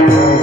Thank you.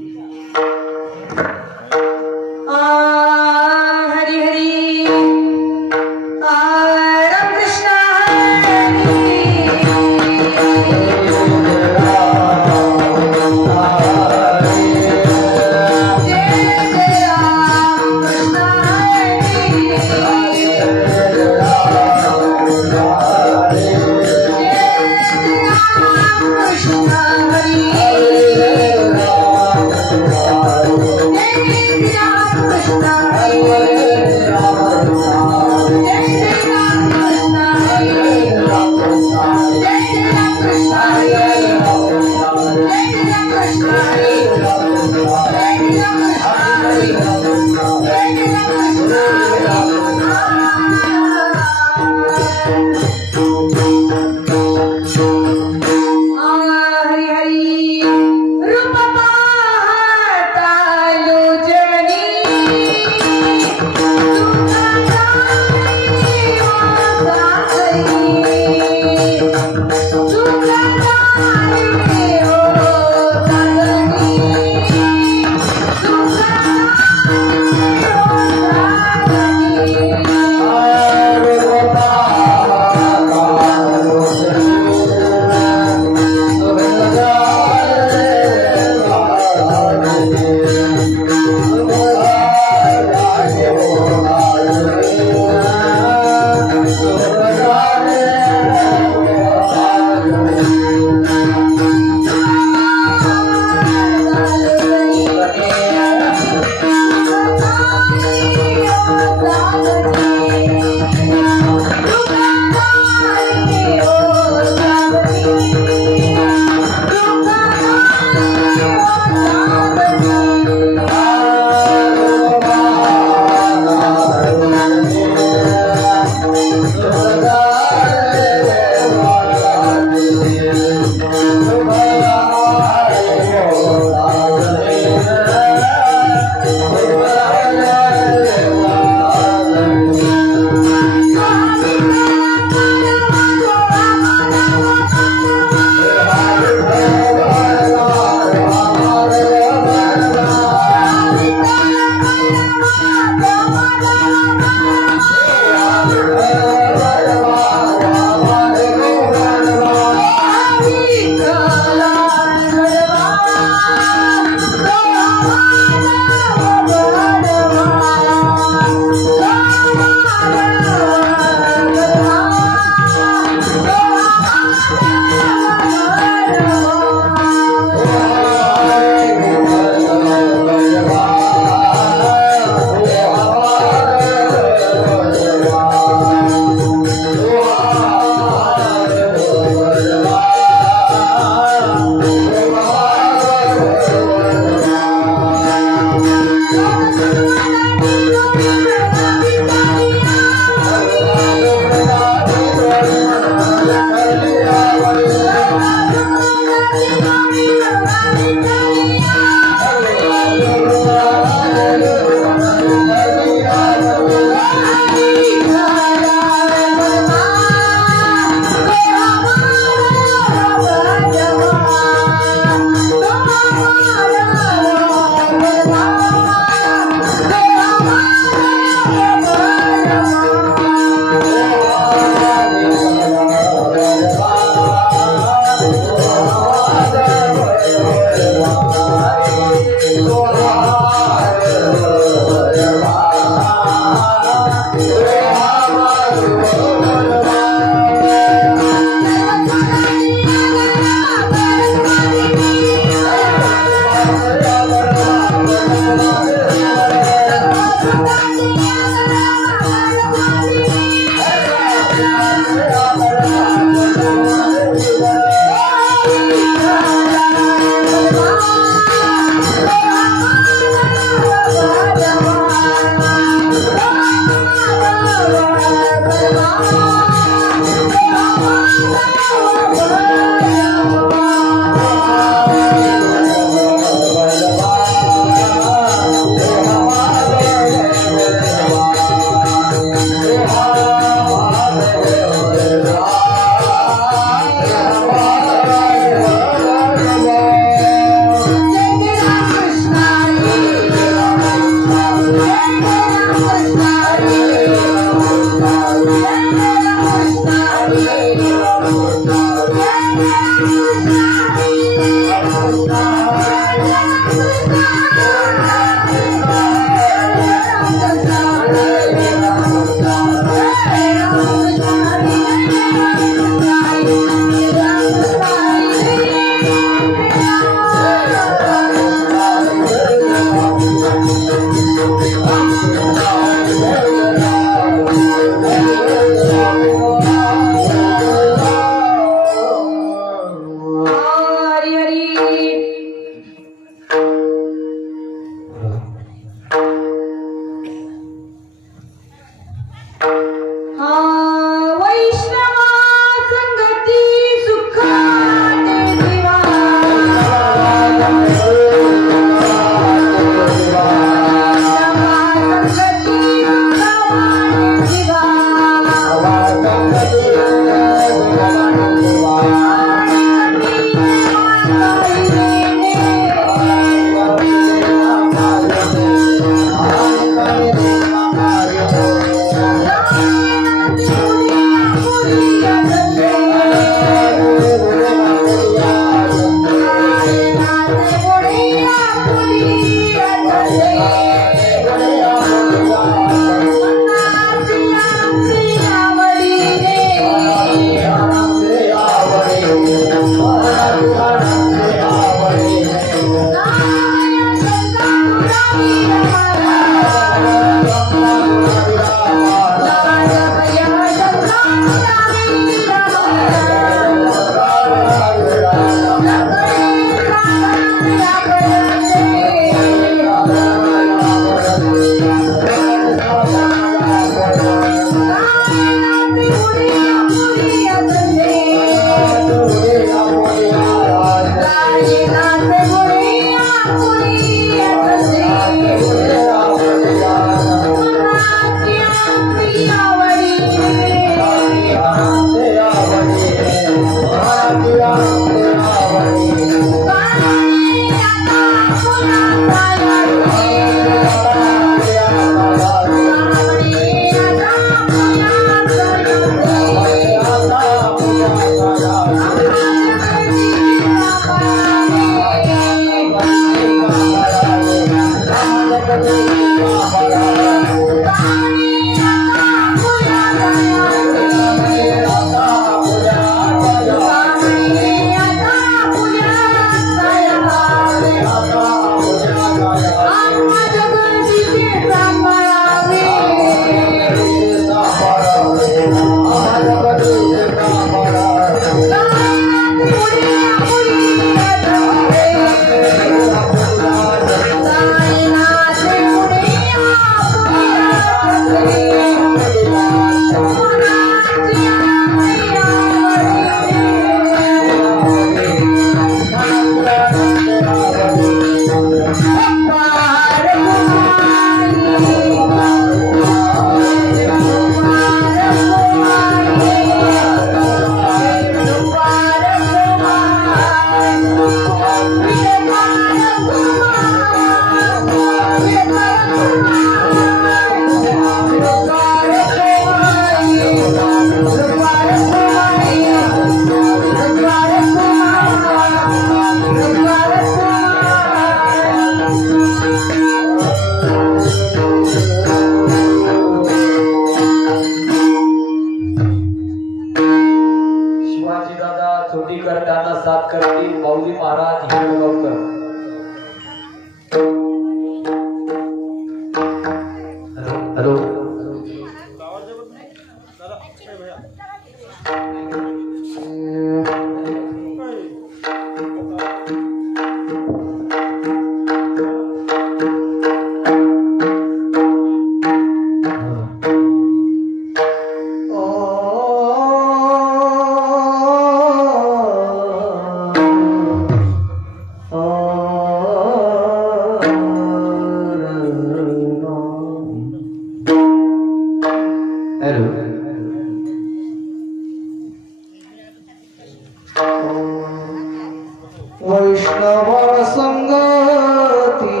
वैष्णव संगती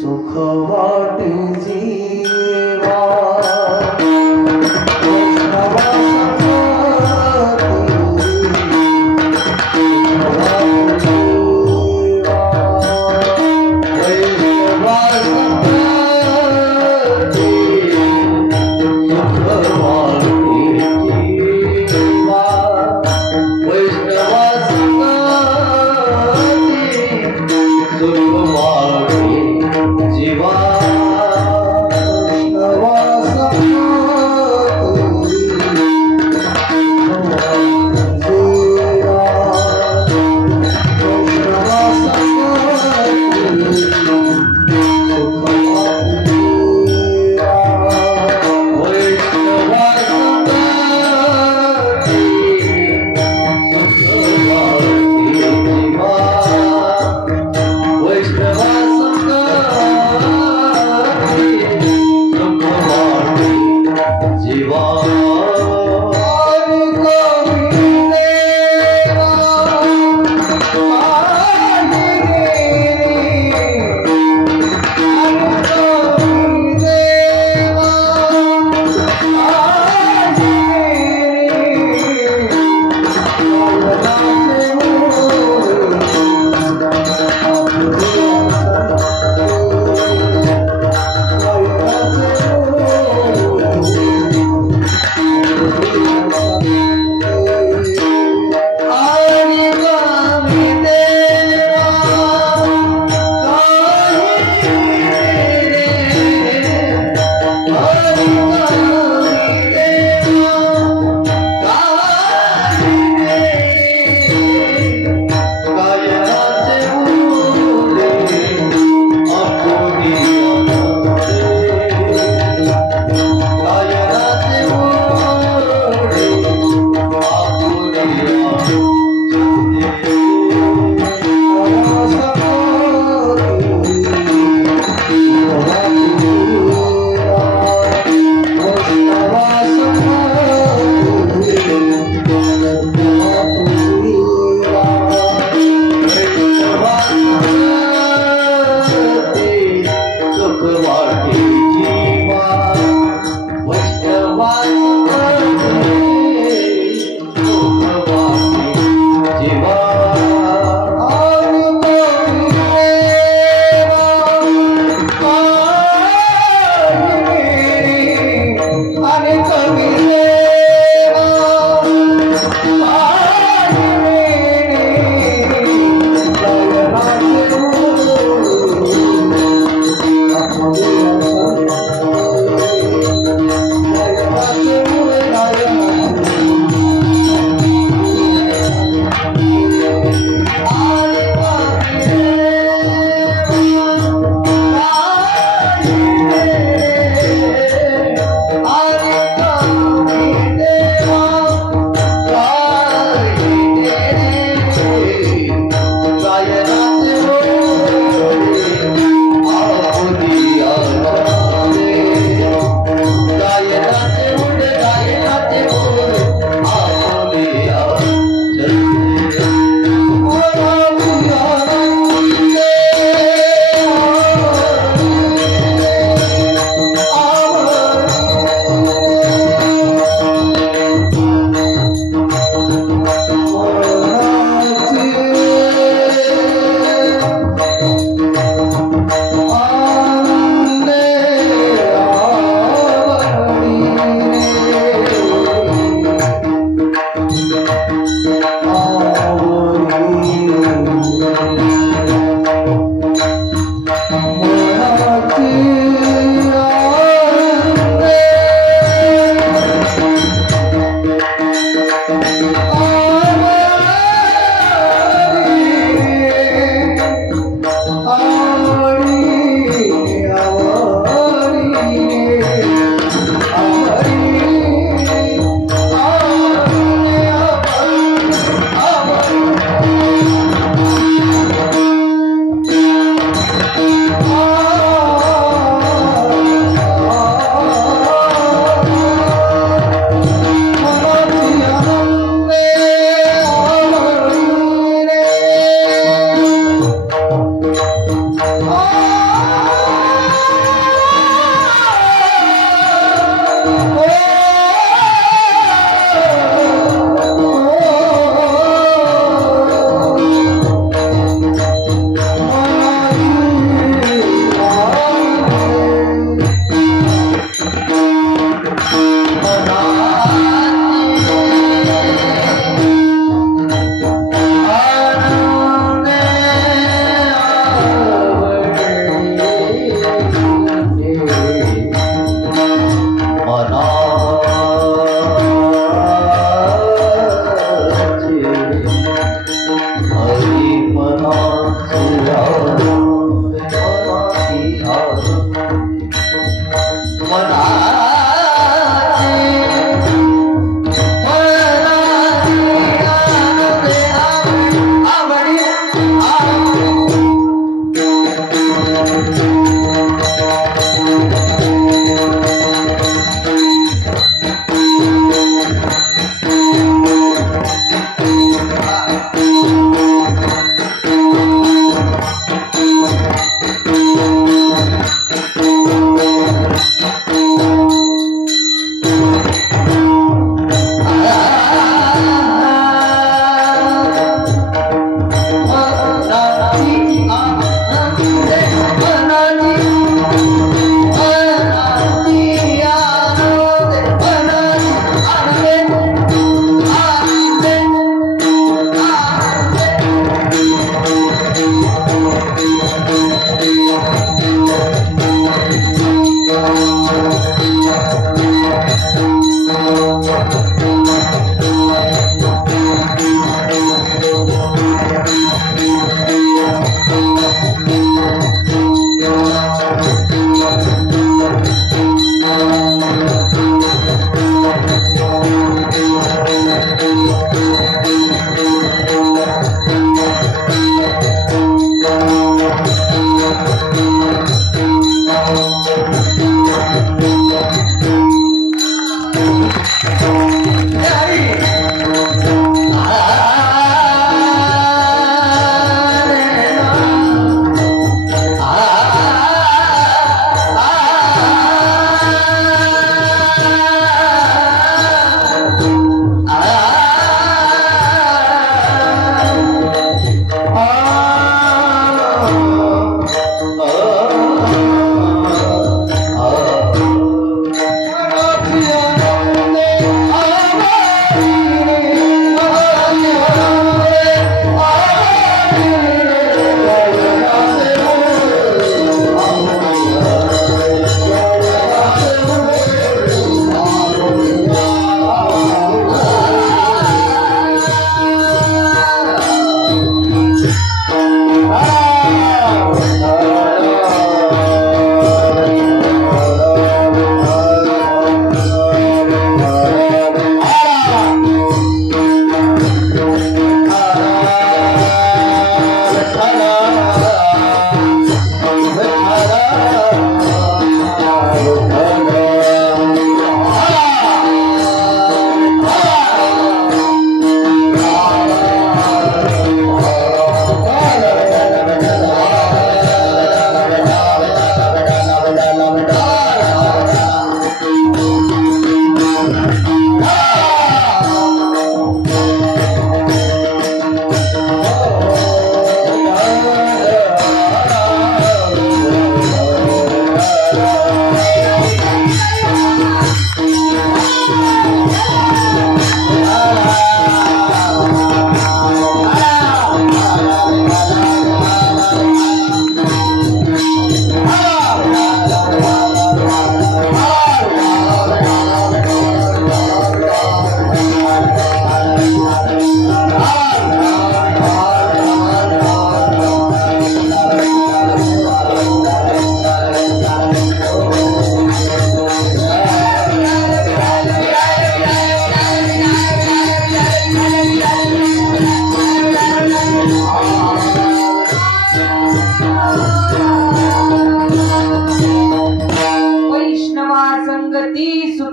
सुख वाटे जीवा वैष्णव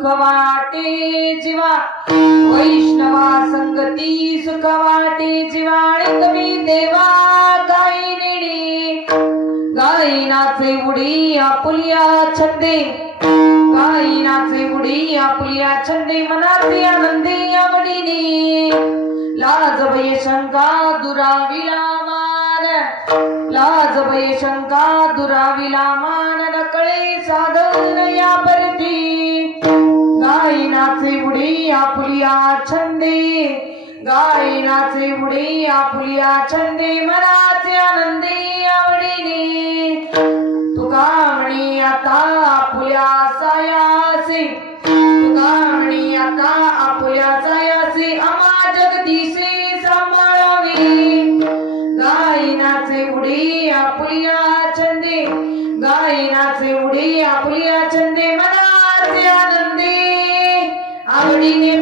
वाटे जीवा वैष्णवा संगती सुख वाटे जीवा कवी देवा गायिनी गायनाचे उडी आपुलिया छंदे गायनाचे उडी आपुलिया छंदे मनाचे आनंदे आवडीने लाज भय शंका दुराविला मान लाज भय शंका दुराविला मान नकळे साधन या परती गायनाचे उडी आपुलिया छंदे गायनाचे उडी आपुलिया छंदे मनाचे आनंदे आवडीने तुका म्हणी आता आपुल्या सायासी तुका म्हणी आता आपुल्या सायासी आम्हा जगदीशी सांभाळावी गायनाचे उडी आपुल्या छंदे गायनाचे उडी आपुल्या छंदे मनाचे आनंदे आवडीने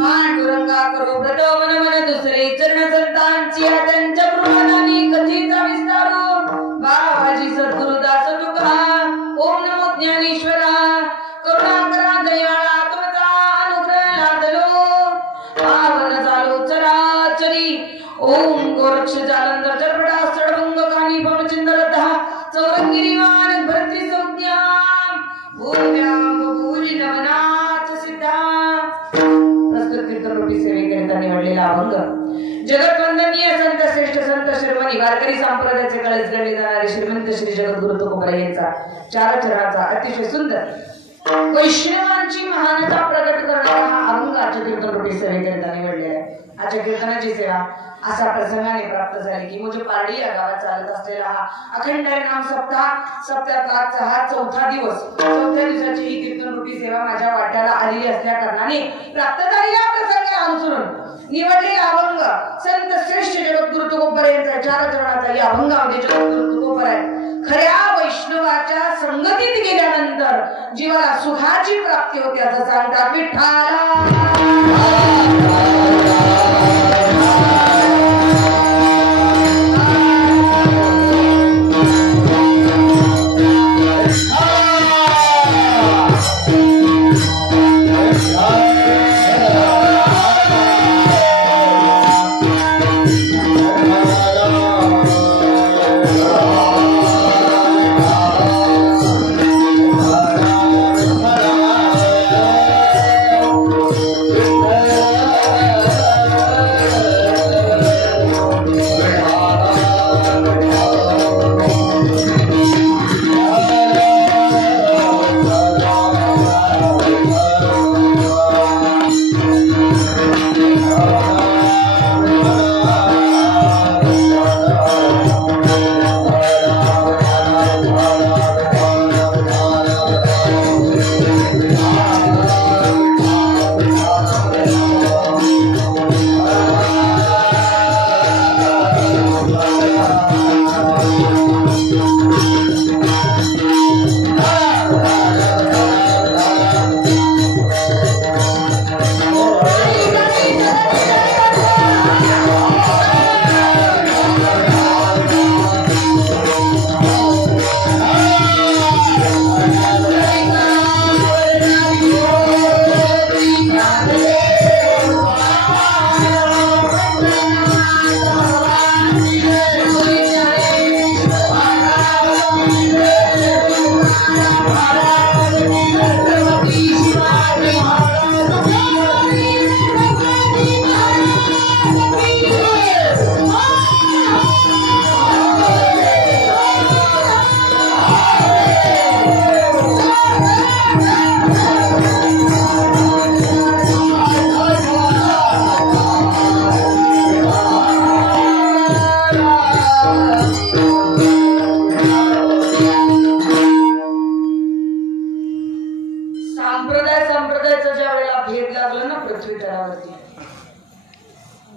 पांडुरंगा करू जगतवंदनीय संत श्रेष्ठ संत शिरोमणी वारकरी संप्रदायाचे कळस गणले जाणारे श्रीमंत श्री जगद्गुरु तुकोबराय यांचा चार चरणाचा अतिशय सुंदर वैष्णवांची महानता प्रकट करणारा हा अभंग आजच्या कीर्तनरूपी सेवेकरिता निवडलेला आहे. आजच्या कीर्तनाची सेवा असा प्रसंगाने प्राप्त झाली की मुझे पारडी या गावात चालत असलेला हा अखंड नाम सप्ताहाचा हा चौथ्या दिवसाची ही कीर्तनरूपी सेवा माझ्या वाट्याला आलेली असल्या कारणाने प्राप्त झालेल्या प्रसंगाला अनुसरून निवडलेला अभंग संत श्रेष्ठ जगद्गुरु तुकोबराय यांचा चार चरणाचा या अभंगामध्ये जगद्गुरु तुकोबराय खऱ्या वैष्णवाच्या संगतीत गेल्यानंतर जीवाला सुखाची प्राप्ती होते असं सांगतात. विठ्ठला Oh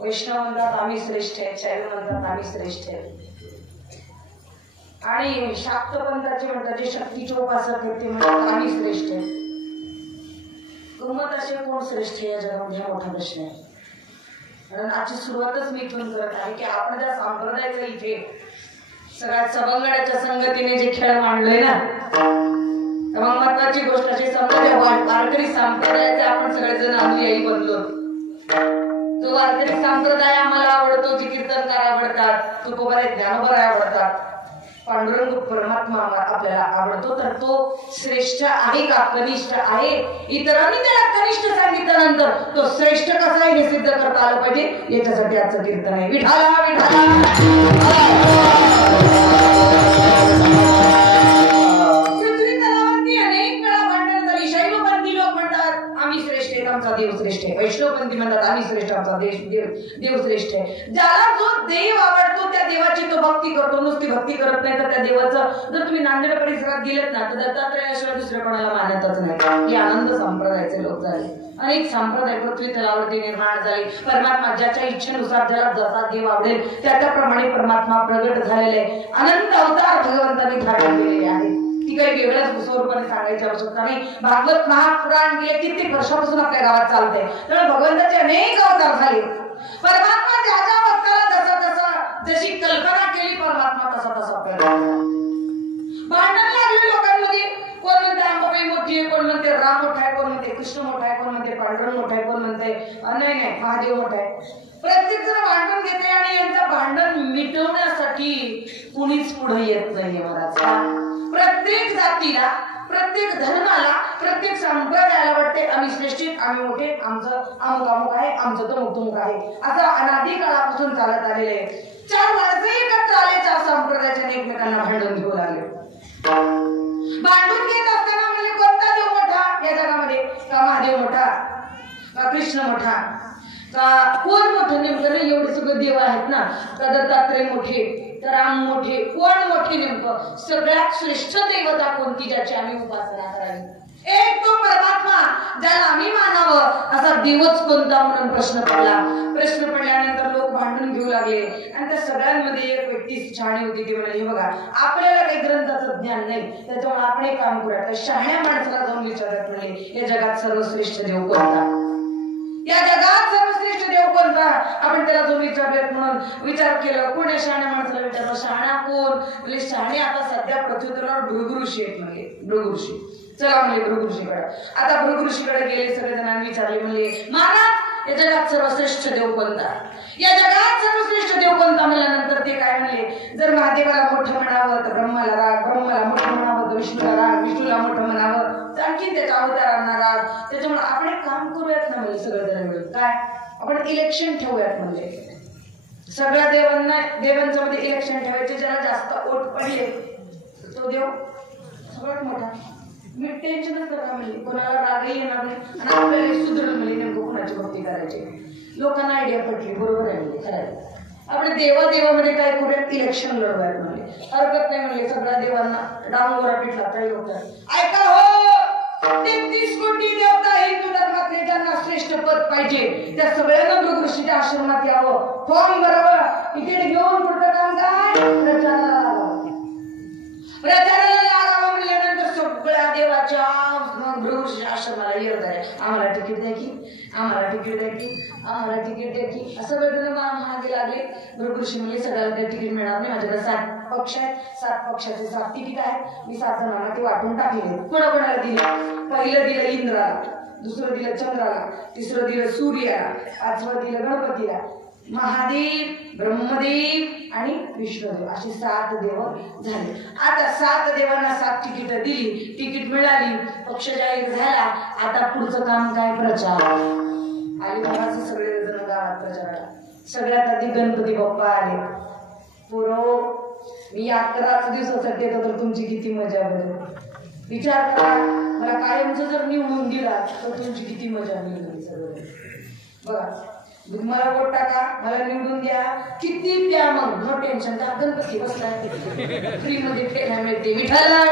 वैष्णव म्हणतात आम्ही श्रेष्ठ आहे, शैव म्हणतात आम्ही श्रेष्ठ आहे, आणि शाक्त पंथाचे म्हणतात जे शक्तीचे उपासक आहेत ते म्हणतात आम्ही श्रेष्ठ आहे. गंमत असे कोण श्रेष्ठ आहे या जगामध्ये हा मोठा प्रश्न आहे. कारण आजची सुरुवातच मी इथून करत आहे की आपण ज्या संप्रदायाचं इथे सगळ्यात सभंगडाच्या संगतीने जे खेळ मांडलोय ना, तर मग महत्वाची गोष्ट अशी समजा वारकरी संप्रदायाचे आपण सगळेजण अनुयायी बनलो. जो वारकरी संप्रदाय आम्हाला आवडतो, जी कीर्तनकार आवडतात, तुकोबारे ज्ञानोबा आवडतात, पांडुरंग परमात्मा आपल्याला आवडतो, तर तो श्रेष्ठ आहे का कनिष्ठ आहे? इतरांनी त्याला कनिष्ठ सांगितल्यानंतर तो श्रेष्ठ कसा आहे हे सिद्ध करता आलं पाहिजे. याच्यासाठी आजचं कीर्तन आहे. विठाला विठाला पृथ्वी तलावरती अनेक वेळा भांडण झाली. शैवपंथी लोक म्हणतात आम्ही श्रेष्ठ आहे, आमचा देव श्रेष्ठ आहे. वैष्णवपंथी म्हणतात आम्ही श्रेष्ठ, आमचा देव श्रेष्ठ आहे. ज्याला जो देव आवडतो त्या देवाची तो भक्ती करतो. नुसती भक्ती करत नाही तर त्या देवाचं, जर तुम्ही नांदेड परिसरात गेलेत ना तर दत्तात्रयाशिवाय दुसऱ्या कोणाला मानतच नाही. हे आनंद संप्रदायाचे लोक झाले. अनेक संप्रदाय पृथ्वी तलावरती निर्माण झाले. परमात्मा ज्याच्या इच्छेनुसार ज्याला जसा देव आवडेल त्याप्रमाणे परमात्मा प्रगट झालेले आहे. अनंत अवतार भगवंतांनी धारण केलेले आहेत. ती काही वेगळ्याच स्वरूपाने सांगायची आवश्यकता नाही. भागवत महापुराण गेले कित्येक वर्षापासून आपल्या गावात चालते. तर भगवंताचे अनेक अवतार झाले. परमात्मा ज्याच्या भक्ताला जसा तसा जशी कल्पना केली परमात्मा तसा तसा भांडण लागले लोकांमध्ये. कोण म्हणते अंबाबाई मोठी आहे, कोण म्हणते राम मोठा आहे, कोण म्हणते कृष्ण मोठा आहे, कोण म्हणते पांडुरंग मोठा आहे, कोण म्हणते नाही महादेव मोठा आहे. प्रत्येक जण भांडण घेते आणि यांचं भांडण मिटवण्यासाठी कुणीच पुढे येत नाहीये. महाराज प्रत्येक जातीला, प्रत्येक धर्माला, प्रत्येक संप्रदायाला वाटते आम्ही श्रेष्ठ, आम्ही मोठे, आमचं अमुक अमुक आहे, आमचं तर मुक्तमुक आहे. असं अनादी काळापासून चालत आलेले आहे. चार माणसं एकत्र आले, चार संप्रदायाच्या एकमेकांना भांडून घेऊ लागले. भांडून घेत असताना म्हणजे कोणता देव मोठा या जगामध्ये? का महादेव मोठा, का कृष्ण मोठा, का कोण मोठं? नेमकं नाही एवढे सगळे देव आहेत ना, का दत्तात्रय मोठे, तर राम मोठे, कोण मोठे नेमकं? सगळ्यात श्रेष्ठ देवता कोणती ज्याची आम्ही उपासना करावी? एक तो परमात्मा ज्याला आम्ही मानावं असा देवच कोणता म्हणून प्रश्न पडला. प्रश्न पडल्यानंतर लोक भांडून घेऊ लागले आणि त्या सगळ्यांमध्ये एक व्यक्ती शहाणी होती. ती म्हणाली बघा आपल्याला काही ग्रंथाचं ज्ञान नाही, त्याच्यामुळे आपण एक काम करूया. त्या शहाण्या माणसाला जाऊन विचारत म्हणे या जगात सर्वश्रेष्ठ देव कोणता? या जगात सर्वश्रेष्ठ देव कोणता? आपण त्याला जो विचारलेत म्हणून विचार केला. कोण शहाण्या माणसाला विचारलं शहाणा कोण? म्हणजे शहाणे आता सध्या पृथ्वीतलावर भृगु ऋषी आहेत. म्हणजे भृगु ऋषी, चला म्हणले भृगु ऋषीकडे. आता भृगु ऋषीकडे गेले सगळे जणांनी विचारले, म्हणले महाराज या जगात सर्वश्रेष्ठ देव कोणता? या जगात सर्वश्रेष्ठ देव कोणता म्हणल्यानंतर ते काय म्हणले, जर महादेवाला मोठं म्हणावं तर ब्रह्माला राग, ब्रह्माला मोठं म्हणावं तर विष्णूला राग, विष्णूला मोठं म्हणावं तर आणखी त्याच्या अवतारांना राग. त्याच्यामुळे आपण एक काम करूयात ना म्हणजे सगळेजण मिळून, काय आपण इलेक्शन ठेवूयात. म्हणजे सगळ्या देवांच्या मध्ये इलेक्शन ठेवायचे. ज्याला जास्त वोट पडले तो देव सगळ्यात मोठा. मी टेन्शनच करता म्हणजे कोणाला रागही येणार नाही आणि आपल्याला सुधरून म्हणजे नेमकं कोणाची भक्ती करायची. लोकांना आयडिया पडली बरोबर आहे म्हणजे खरं. आपण देवामध्ये काय करूयात इलेक्शन लढवायत म्हणजे हरकत नाही म्हणले. सगळ्या देवांना डांगोरा पिटला काही लोक ऐका हो, 33 कोटी देवता हिंदू धर्मातले ज्यांना श्रेष्ठ पद पाहिजे त्या सगळ्यांना भृगु ऋषीच्या आश्रमात यावं. फॉर्म बरोबर तिकीट घेऊन पुढचं काम काय प्रचाराला लागावं म्हणल्यानंतर सगळ्या देवाच्या भृगु ऋषी आश्रमाला येत आहे. आम्हाला तिकीट द्या की, आम्हाला तिकीट द्या की, आम्हाला तिकीट द्या की असं वेळेला महागे लागले. भृगु ऋषी म्हणजे सगळ्याला काही तिकीट मिळणार नाही. माझ्याकडे 7 पक्ष आहेत, 7 पक्षाचे 7 तिकीट आहेत. मी 7 जणांना ते वाटून टाकले. कोणाकोणाला दिले? पहिलं दिलं इंद्राला, दुसरं दिलं चंद्राला, तिसरं दिलं सूर्याला, 5वं दिलं गणपतीला, महादेव, ब्रह्मदेव आणि विष्णुदेव असे 7 देव झाले. आता 7 देवांना 7 तिकीट दिली, तिकीट मिळाली, पक्ष जाहीर झाला. आता पुढचं काम काय? प्रचार. आले बाबाचे सगळे जण गावात प्रचाराला. सगळ्यात आधी गणपती बाप्पा आले. पुरो मी 11 दिवसासाठी येतो तर तुमची किती मजा बरं. विचार करा, मला कायमचं जर निवडून दिला तर तुमची किती मजा मिळेल. सगळं बघा, मला वोट टाका, मला निवडून द्या, किती प्या मग नो टेन्शन. का गणपती बसलाय फ्री मध्ये खेळायला मिळते. विठाला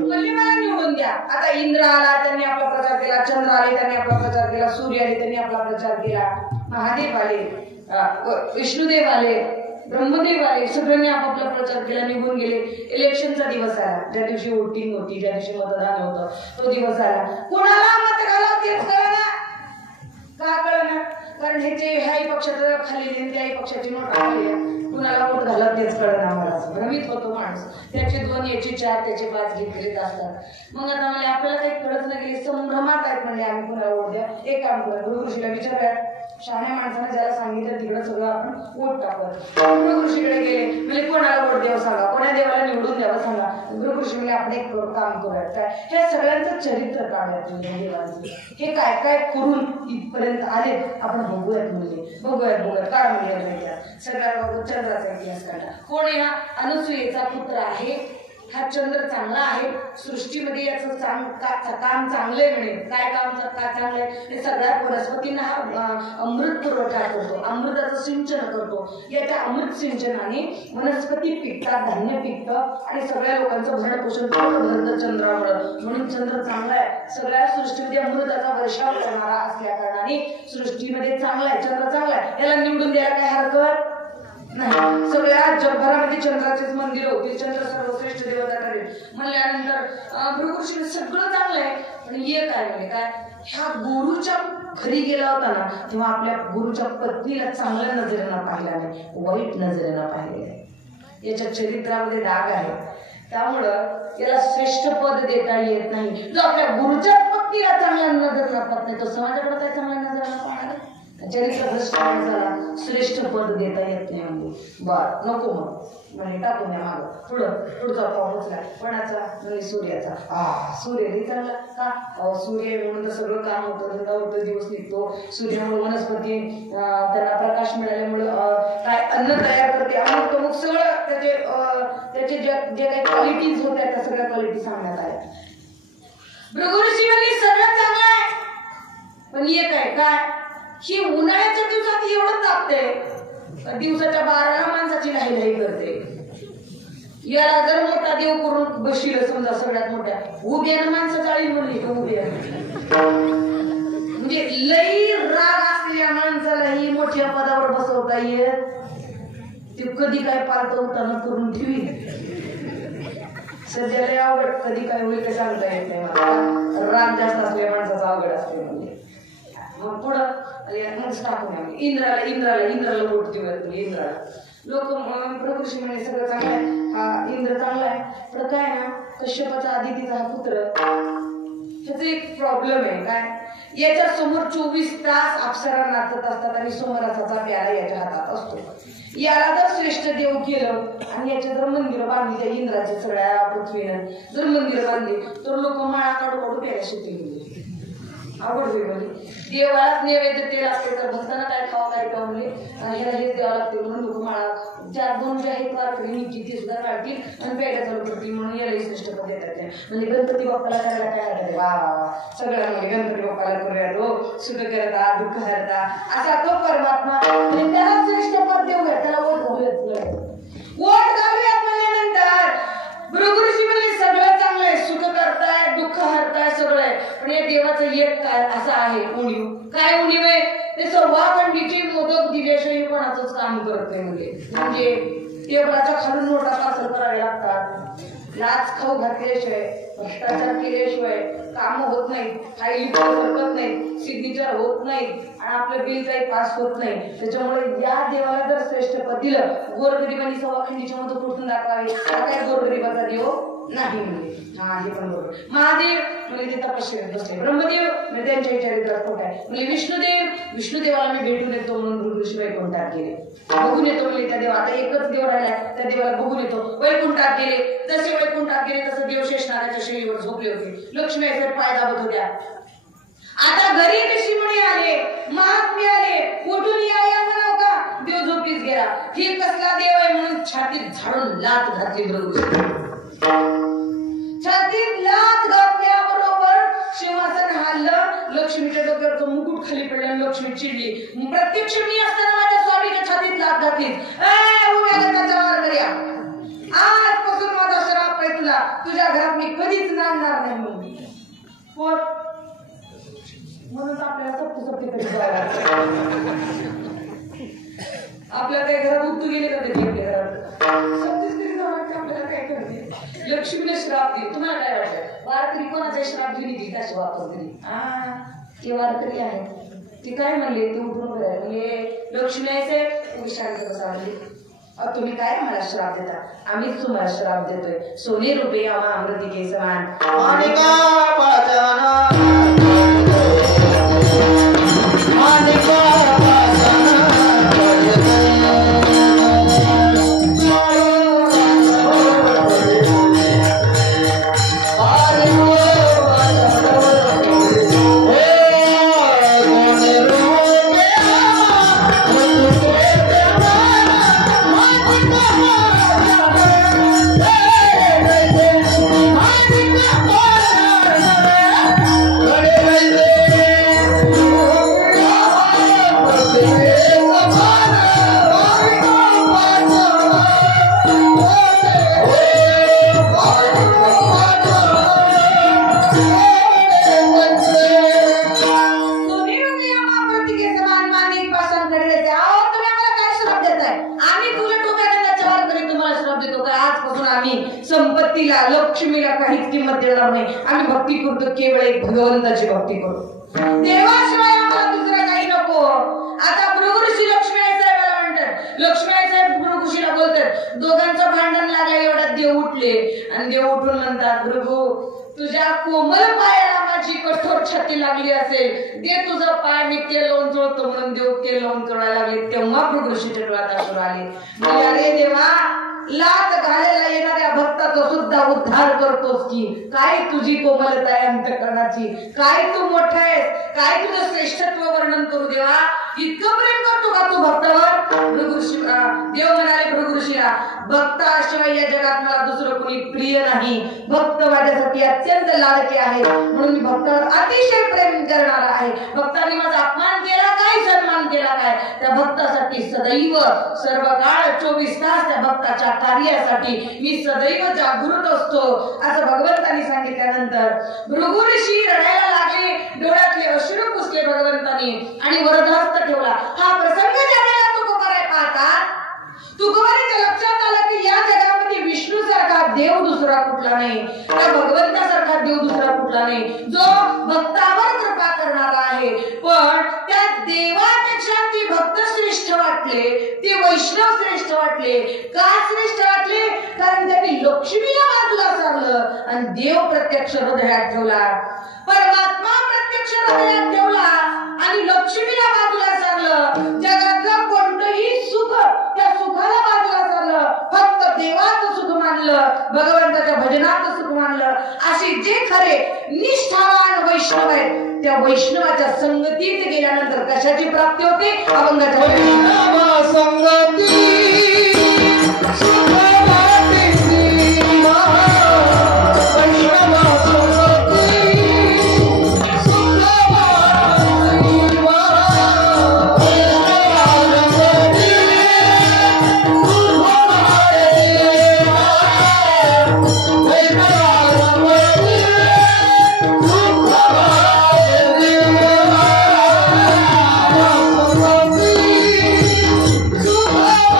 मला निवडून द्या. आता इंद्र इंद्र आला त्यांनी आपला प्रचार केला, चंद्र आले त्यांनी आपला प्रचार केला, सूर्य आले त्यांनी आपला प्रचार केला, महादेव आले, विष्णुदेव आले, ब्रह्मदेव आले, सगळ्यांनी आपापला प्रचार केला, निघून गेले. इलेक्शनचा दिवस आला, ज्या दिवशी वोटिंग होती, ज्या दिवशी मतदान होतं, तो दिवस आला. कोणाला मत घालावं तेच कळना. का कळना? कारण ह्याही पक्षाचं खाली त्याही पक्षाची नोट आली, कुणाला वोट घालावं तेच कळना. मला भ्रमित होतो माणूस. त्याचे 2 याचे 4 त्याचे 5 घेतलेले असतात. मग आता मला आपल्याला काही कळत नाही, संभ्रमात आहेत म्हणजे आम्ही कुणाला वोट द्या. एक काम करा, गुरुकृषीला विचारूया. शहाण्या माणसाने ज्याला सांगितलं तिकडे सगळं आपण वोट टाकत. गुरुकृषीकडे गेले म्हणजे कोणाला वोट द्यावं सांगा, कोणा देवाला निवडून द्यावं सांगा. गुरुकृषी म्हणजे आपण एक काम करूयात. काय हे सगळ्यांचं चरित्र काढूयात म्हणजे देवांचं, हे काय काय करून इथपर्यंत आले आपण बघूयात म्हणजे बघूयात काळ म्हणजे सगळ्या चंद्राचा इतिहास काढला. कोण आहे हा? अनुसूयेचा पुत्र आहे. हा चंद्र चांगला आहे, सृष्टीमध्ये याचं काम चांगलंय मिळेल. काय काम चांगलंय? हे सगळ्या वनस्पतींना हा अमृत पुरवठा करतो, अमृताचं सिंचन करतो. याच्या अमृत सिंचनाने वनस्पती पिकतात, धान्य पिकतं आणि सगळ्या लोकांचं भरण पोषण भरतं चंद्रामुळं. म्हणून चंद्र चांगला आहे. सगळ्या सृष्टीमध्ये अमृताचा वर्षाव करणारा असल्या कारणाने सृष्टीमध्ये चांगला आहे, चंद्र चांगला आहे. याला निवडून द्यायला काय हरकत नाही. सगळ्या जगभरामध्ये चंद्राचेच मंदिर होते, चंद्र सर्वश्रेष्ठ देवता ठरेल म्हणल्यानंतर भृगुऋषीला सगळं चांगलं आहे. पण हे काय म्हणजे काय, ह्या गुरुच्या घरी गेला होता ना तेव्हा आपल्या गुरुच्या पत्नीला चांगल्या नजरेनं पाहिला नाही, वाईट नजरेनं पाहिले. याच्या चरित्रामध्ये डाग आहे. त्यामुळं याला श्रेष्ठ पद देता येत नाही. जो आपल्या गुरुच्या पत्नीला चांगल्या नजरेनं पाहत नाही, तो समाजाकडे काय चांगल्या नजरेनं पाहणार? चरित्र भ्रष्ट माणसाला श्रेष्ठ पद देता येत नाही म्हणजे बर नको म्हणजे टाकून द्या मागं. पुढचा पाऊल उचला. कोणाचा? म्हणजे सूर्याचा. सूर्य चांगला का? सूर्य म्हणून तर सगळं काम होतं, धंदा होतं, दिवस निघतो. सूर्यामुळे वनस्पती त्यांना प्रकाश मिळाल्यामुळं काय अन्न तयार करते, अमुक तमुक सगळं त्याचे जे काही क्वालिटीज होत्या त्या सगळ्या क्वालिटी सांगण्यात आल्या. भृगुऋषी म्हणजे सगळं चांगलं आहे. पण एक आहे काय, ही उन्हाळ्याच्या दिवसात एवढं तापते, दिवसाच्या 12 माणसाची लाही करते. याला जर मोठा देव करून बशील समजा सगळ्यात मोठ्या उभ्यानं माणसं चाळील म्हणली का उभ्या म्हणजे लई राग असलेल्या माणसालाही मोठ्या पदावर बसवता येत. ते कधी काय पालतवताना करून ठेवी. सध्याला अवघड कधी काय होईल ते सांगता येत नाही मला. राग जास्त असलेल्या माणसाचा अवघड असते म्हणजे. मग पुढं टाकून इंद्राला वोट देऊयात. इंद्राला लोक भृगुऋषी म्हणे सगळं चांगलं आहे, हा इंद्र चांगला आहे. पण काय ना, कश्यपाचा आदितीचा हा पुत्र, ह्याचा एक प्रॉब्लेम आहे. काय, याच्या समोर 24 तास अप्सरा नाचत असतात आणि सोमरसाचा प्याला याच्या हातात असतो. याला जर श्रेष्ठ देव केलं आणि याच्या जर मंदिर बांधली, त्या इंद्राच्या सगळ्या पृथ्वीनं जर मंदिर बांधली तर लोक माळा काढू काढू प्यायला शिकतील. आवड होईल. देवालाच नैवेद्य ते लागते तर भक्तांना काय खावं काय खावं म्हणजे ह्याला हे द्यावं लागते म्हणून लोक माळा 4-2 जे आहेत वारकरी निघतील ते सुद्धा काढतील आणि प्यायला चालू करतील. म्हणून यालाही श्रेष्ठ पद देतात. म्हणजे गणपती बाप्पाला करायला काय हरकत आहे? वा सगळ्या म्हणजे गणपती बाप्पाला करूया, तो सुख करता दुःख हरता असा तो परमात्मा. त्याला श्रेष्ठ पद देऊया, त्याला वोट घालूयात. वोट घालूयात म्हणल्यानंतर भृगुऋषी म्हणजे सगळं चांगलं आहे, सुख करताय दुःख हरताय सगळं आहे. पण या देवाचं एक काय असं आहे उणीव. काय उणीव आहे? ते सव्वाखंडीचे मोदक दिल्याशिवाय कोणाचंच काम करत नाही. म्हणजे टेबलाच्या खालून नोटा पार्सल करावे लागतात. लाच खाऊ घातल्याशिवाय, भ्रष्टाचार केल्याशिवाय काम होत नाही, फाईली सरकत नाही, सिग्नेचर होत नाही आणि आपलं बिल काही पास होत नाही. त्याच्यामुळे या देवाला जर श्रेष्ठ पद दिलं, गोरगरिबांनी सव्वाखंडीचे मोदक कुठून दाखवावे? हा काय गोरगरिबाचा देव नाही म्हणजे. हा हे पण बरोबर. महादेव म्हणजे ते तपश्चर्येत बसले. ब्रह्मदेव म्हणजे त्यांच्या चरित्रात खोट आहे. म्हणजे विष्णुदेवाला मी भेटून येतो म्हणून भृगुऋषी वैकुंठात गेले. बघून येतो म्हणजे त्या देवा, आता एकच देव राहिलाय त्या देवाला बघून येतो. वैकुंठात गेले. जसे वैकुंठात गेले तसं देव शेषनागाच्या शैलीवर झोपले होते. लक्ष्मी ऐसे पाय दाबत होत्या. आता घरी ऋषीमुनी आले, महात्मे आले, उठून या म्हणाव का? देव झोपीच गेला. ही कसला देव आहे म्हणून छातीत झाडून लात घातली भृगुऋषी. छातीत लात घातल्याबरोबर सिंहासन हल्लं. लक्ष्मीच्या डोक्यावरचं मुकुट खाली पडलं. लक्ष्मी चिडली. प्रत्यक्ष मी असताना माझ्या स्वामीच्या छातीत लात घातली. आजपासून माझा श्राप आहे तुला, तुझ्या घरात मी कधीच नांदणार नाही. कोण म्हणून आपल्याला सप्ती तरी जायला आपल्या काही घरात उतू गेले का ते घरात सप्तीस तरी जावं आपल्याला काय करते लक्ष्मीने श्राप दिली तुम्हाला काय वाटतं वारकरी कोणाचा श्राप दिली ती कशी वापरते ते वारकरी आहे ती काय म्हणले ते उठून म्हणजे लक्ष्मीचे विषांत कसं म्हणले तुम्ही काय मला श्राप देता आम्हीच तुम्हाला श्राप देतोय सोने रुपये आम्हा अमृतिके समान संपत्तीला लक्ष्मीला काहीच किंमत देणार नाही आम्ही भक्ती करतो केवळ एक भगवंताची भक्ती करू देवाशिवाय आम्हाला दुसरा काही नको आता भृगुऋषी लक्ष्मी साहेबाला म्हणतात लक्ष्मी साहेब भृगुऋषीला बोलतात दोघांचं भांडण लागलं एवढ्यात देव उठले आणि देव उठून म्हणतात भृगु तुझ्या कोमल पायाला माझी कठोर छाती लागली असेल दे तुझा पाय मी तेल लावून चोळतो म्हणून देव तेल लावून चोळायला लागले तेव्हा भृगुऋषीच्या डोळ्यात अश्रू आले अरे देवा लात घालायला येणाऱ्या भक्ताचा सुद्धा उद्धार करतोस की काय तुझी कोमलता आहे अंतःकरणाची काय तू मोठा आहेस काय तुझं श्रेष्ठत्व वर्णन करू देवा इतकं प्रेम करतो का तू भक्तावर भृगुऋषी देव म्हणाले भृगुऋषीला भक्ताशिवाय या जगात मला दुसरं कोणी प्रिय नाही भक्त माझ्यासाठी अत्यंत लाडके आहे म्हणून मी भक्तावर अतिशय प्रेम करणार आहे भक्तांनी माझा अपमान केला काय सन्मान केला काय त्या भक्तासाठी सदैव सर्व काळ 24 तास त्या भक्ताच्या कार्यासाठी मी सदैव जागृत असतो असं भगवंतांनी सांगितल्यानंतर भृगुऋषी रडायला लागले डोळ्यातले अश्रू पुसले भगवंतांनी आणि वरदहस्त ठेवला हा प्रसंग ज्यावेळेला तुकोबाराय पाहतात तुकोबाराच्या लक्षात आलं की या जगामध्ये विष्णू सारखा देव दुसरा कुठला नाही त्या भगवंतासारखा देव दुसरा कुठला नाही जो भक्तावर कृपा करणारा आहे पण त्या देवापेक्षा ती भक्त श्रेष्ठ वाटले ते वैष्णव श्रेष्ठ वाटले का श्रेष्ठ वाटले कारण त्यांनी लक्ष्मीला बाजूला सारलं आणि देव प्रत्यक्ष हृदयात ठेवला परमात्मा प्रत्यक्ष हृदयात ठेवला आणि लक्ष्मीला बाजूला सारलं जगातलं कोणतंही सुख त्या सुखाला बाजूला सारलं फक्त देवाचं सुख मानलं भगवंताच्या भजनाचं सुख मानलं अशी जे खरे निष्ठावान वैष्णव आहेत त्या वैष्णवाच्या संगतीत गेल्यानंतर कशाची प्राप्ती होते अभंगाच्या संगती Oh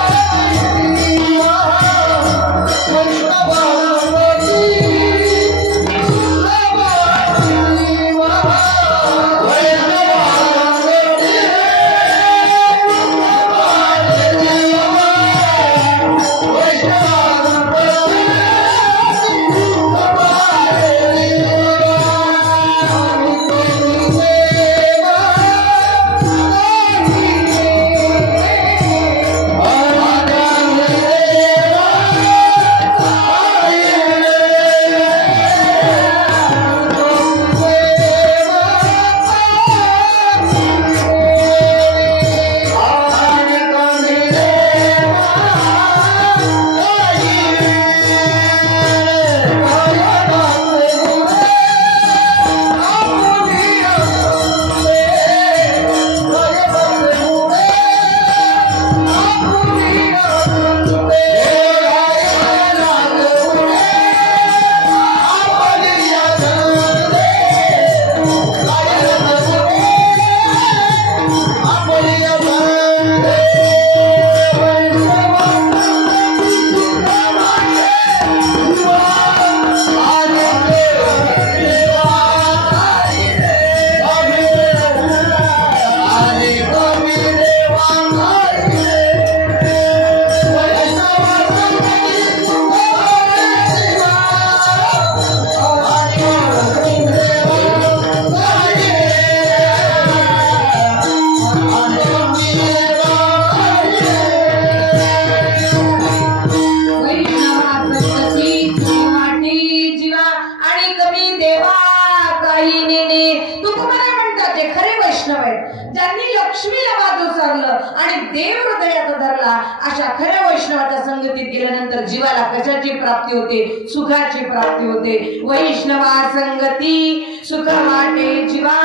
काही नेणे. तुकोबाराय म्हणतात जे खरे वैष्णव आहेत, ज्यांनी लक्ष्मीला बाजू सारलं आणि देव हृदयात धरला, अशा खऱ्या वैष्णवाच्या संगतीत गेल्यानंतर जीवाला कशाची प्राप्ती होते? सुखाची प्राप्ती होते. वैष्णवा संगती सुख वाटे जीवा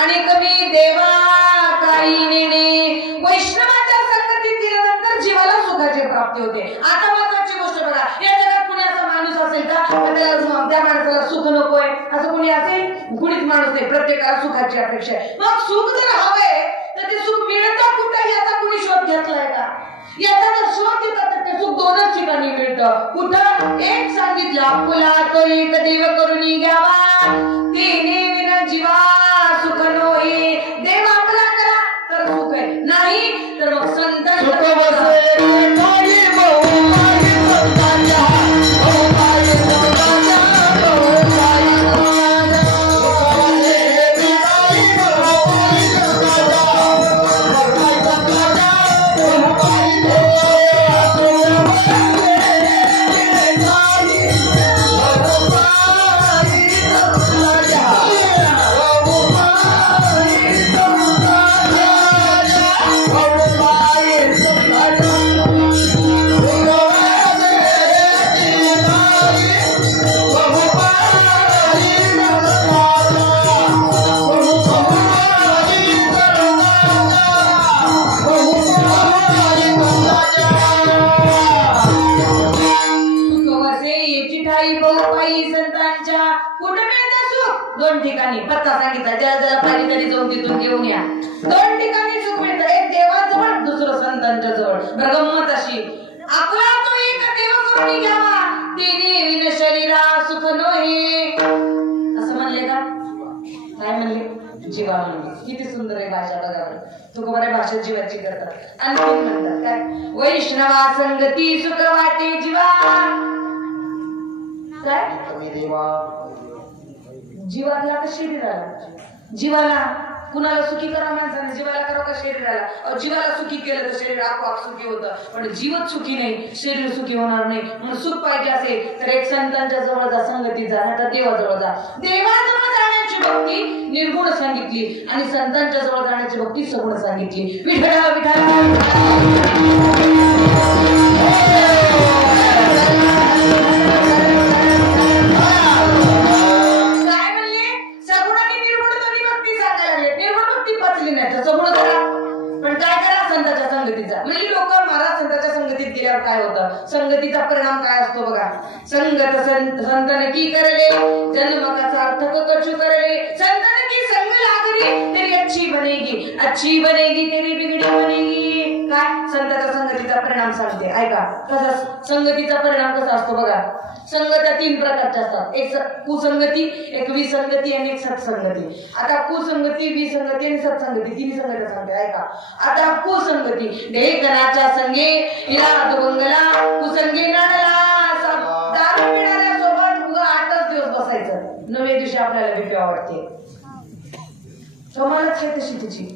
आणि कमी देवा काही नेणे. वैष्णवाच्या संगतीत गेल्यानंतर जीवाला सुखाची प्राप्ती होते. आता महत्वाची गोष्ट बघा, या जगात कुणी असा माणूस असेल का त्या माणसाला सुख नकोय? असं कुणी असेल? कुणीच माणूस नाही. प्रत्येकाला सुखाची अपेक्षा आहे. मग सुख जर हवंय तर ते सुख मिळतं कुठे याचा कुणी शोध घेतलाय का? याचा जर शोध घेतला तर ते सुख दोनच ठिकाणी मिळतं. कुठं? एक सांगितलं, आपुला तो एक देव करून घ्यावा, तिने विना जीवा सुख नोहे. देव आपला करा तर सुख आहे, नाही तर मग संत दोन ठिकाणी पत्ता सांगितला, ज्याला ज्याला पाहिजे तरी जाऊन तिथून घेऊन या. दोन ठिकाणी सुख मिळतं, एक देवाजवळ, दुसरं संतांच्या जवळ. गंमत अशी, आपला तो एक देव करून घ्यावा, तिने विन शरीरा सुख नोहे. असं म्हणले का? काय म्हणले? जीवा म्हणले. किती सुंदर आहे भाषा बघा बरं. तुकोबाराय भाषा जीवाची करतात. आणखी म्हणतात काय? वैष्णवा संगती सुख वाटे जीवा. काय? जीवाला का शरीराला? जीवाला कुणाला सुखी करा माणसाने, जीवाला करा का शरीराला? जीवाला सुखी केलं तर शरीर आपोआप सुखी होतं, पण जीवच सुखी नाही, शरीर सुखी होणार नाही. म्हणून सुख पाहिजे असेल तर एक संतांच्या जवळ जा, संगतीत जा, नाही तर देवाजवळ जा. देवाजवळ जाण्याची भक्ती निर्गुण सांगितली आणि संतांच्या जवळ जाण्याची भक्ती सगुण सांगितली. विठ्ठला विठ्ठला काय होतं? संगतीचा परिणाम काय असतो बघा. संगत संतन की करले जन्म का सार्थक कछु करले. संतन की संग लागली तेरी अच्छी बनेगी, अच्छी बनेगी तेरी बिगड़ी बनेगी. काय? संतांच्या संगतीचा परिणाम सांगते, ऐका. कसा संगतीचा परिणाम कसा असतो बघा. संगत्या तीन प्रकारच्या असतात, एक कुसंगती, एक विसंगती आणि एक सत्संगती. आता कुसंगती, विसंगती आणि सत्संगती तिन्ही संगत्या सांगते, ऐका. आता कुसंगती, ढेकणाच्या संगे हिला बंगला, कुसंगी नाळला, दारू पिणाऱ्यासोबत 8च दिवस बसायचं, 9व्या दिवशी आपल्याला भीती वाटते. समानच आहे तशी तुझी.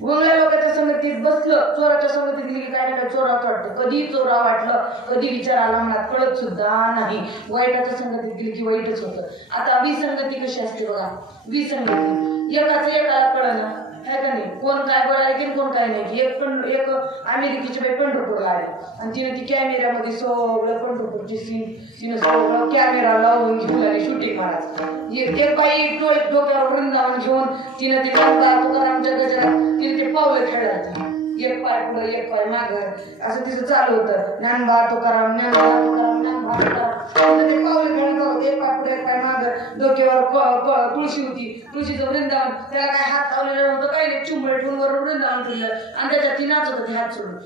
बंगल्या लोकांच्या संगतीत बसलं, चोराच्या संगतीत गेली काय ना काय चोराचं वाटतं. कधी चोरा वाटलं, कधी विचार आला मनात, कळत सुद्धा नाही. वाईटाच्या संगतीत गेली की वाईटच होतं. आता विसंगती कशी असते बघा. विसंगती एकाच एकाला कळलं है का नाही, कोण काय बोलायला की कोण काय नाही. एक अमेरिकेची बाई पंढरपूरला आली आणि तिने ती कॅमेऱ्यामध्ये सगळं पंढरपूरची सीन तिने सगळं कॅमेरा लावून घेऊन आली शूटिंग मारायचं. एक बाई डोक्यावर वृंदावन घेऊन तिने ती तुकारामच्या गजरात तिने ते पावलं खेळायची. एक पाय पुढे एक पाय माग असं तिचं चालू होतं. ज्ञानबा तुकाराम, ज्ञानबा तुकाराम, ज्ञानबा तुकाराम. ते पावलं खेळत होत, एक पाय पुढे एक पाय माग. डोक्यावर तुळशी होती, तुळशीचं वृंदावन, त्याला काय हात लावलेलं नव्हतं, काही नाही, चुंबळ ठेवून वर वृंदावन ठेवलं आणि त्याच्यात ती नाचत होती हात सोडून.